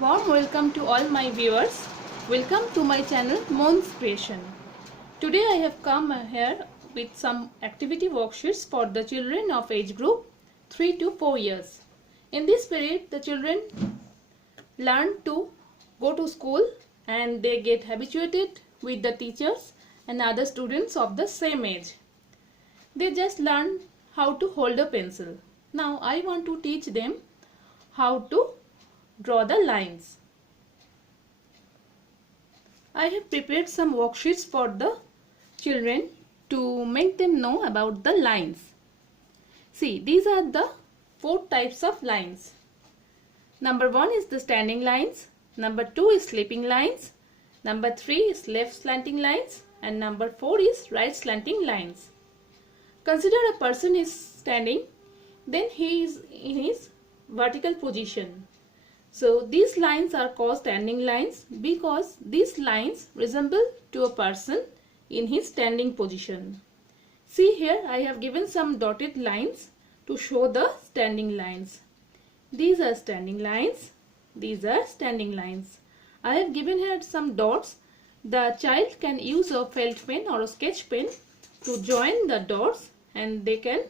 Warm welcome to all my viewers. Welcome to my channel Mon's Creation. Today I have come here with some activity worksheets for the children of age group 3 to 4 years. In this period the children learn to go to school and they get habituated with the teachers and other students of the same age. They just learn how to hold a pencil. Now I want to teach them how to draw the lines. I have prepared some worksheets for the children to make them know about the lines. See, these are the 4 types of lines. Number 1 is the standing lines, number 2 is sleeping lines, number 3 is left slanting lines, and number 4 is right slanting lines. Consider a person is standing, then he is in his vertical position. So these lines are called standing lines because these lines resemble to a person in his standing position. See here, I have given some dotted lines to show the standing lines. These are standing lines. These are standing lines. I have given here some dots. The child can use a felt pen or a sketch pen to join the dots and they can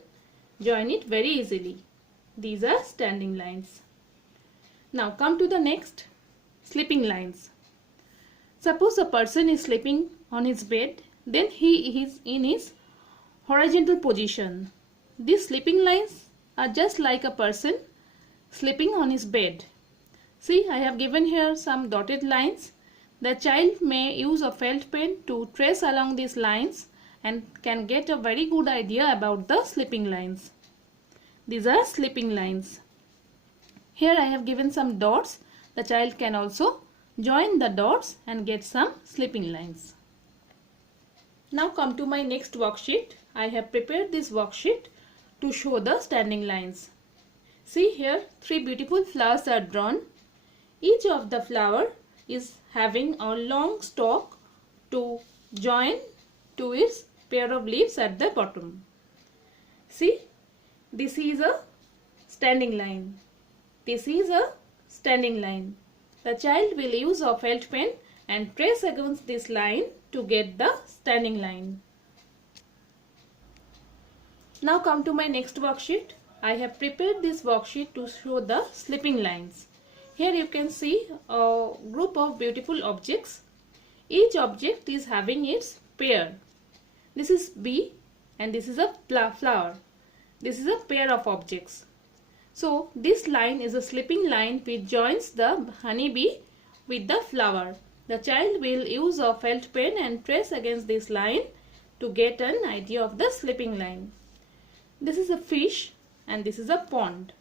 join it very easily. These are standing lines. Now come to the next, sleeping lines. Suppose a person is sleeping on his bed, then he is in his horizontal position. These sleeping lines are just like a person sleeping on his bed. See, I have given here some dotted lines. The child may use a felt pen to trace along these lines and can get a very good idea about the sleeping lines. These are sleeping lines. Here I have given some dots. The child can also join the dots and get some sleeping lines. Now come to my next worksheet. I have prepared this worksheet to show the standing lines. See here, 3 beautiful flowers are drawn. Each of the flower is having a long stalk to join to its pair of leaves at the bottom. See, this is a standing line. This is a standing line. The child will use a felt pen and trace against this line to get the standing line. Now come to my next worksheet. I have prepared this worksheet to show the sleeping lines. Here you can see a group of beautiful objects. Each object is having its pair. This is bee and this is a flower. This is a pair of objects. So this line is a sleeping line which joins the honeybee with the flower. The child will use a felt pen and trace against this line to get an idea of the sleeping line. This is a fish and this is a pond.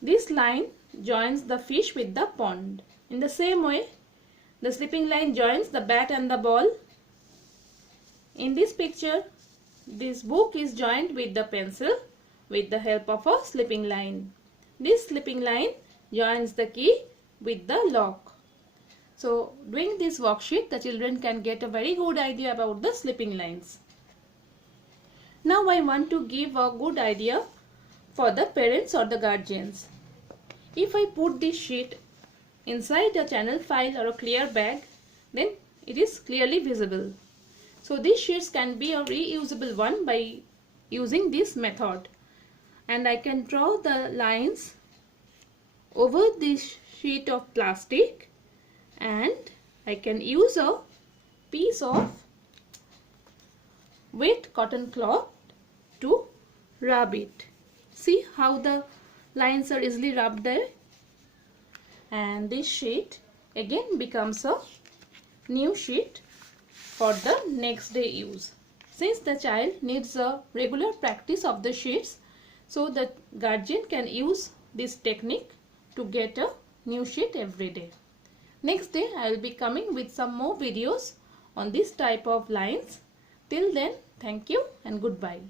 This line joins the fish with the pond. In the same way, the sleeping line joins the bat and the ball. In this picture, this book is joined with the pencil with the help of a sleeping line. This sleeping line joins the key with the lock. So doing this worksheet, the children can get a very good idea about the sleeping lines. Now I want to give a good idea for the parents or the guardians. If I put this sheet inside a channel file or a clear bag, then it is clearly visible. So these sheets can be a reusable one by using this method. And I can draw the lines over this sheet of plastic and I can use a piece of wet cotton cloth to rub it. See how the lines are easily rubbed there, and this sheet again becomes a new sheet for the next day use. Since the child needs a regular practice of the sheets, so the guardian can use this technique to get a new sheet every day. Next day I will be coming with some more videos on this type of lines. Till then, thank you and goodbye.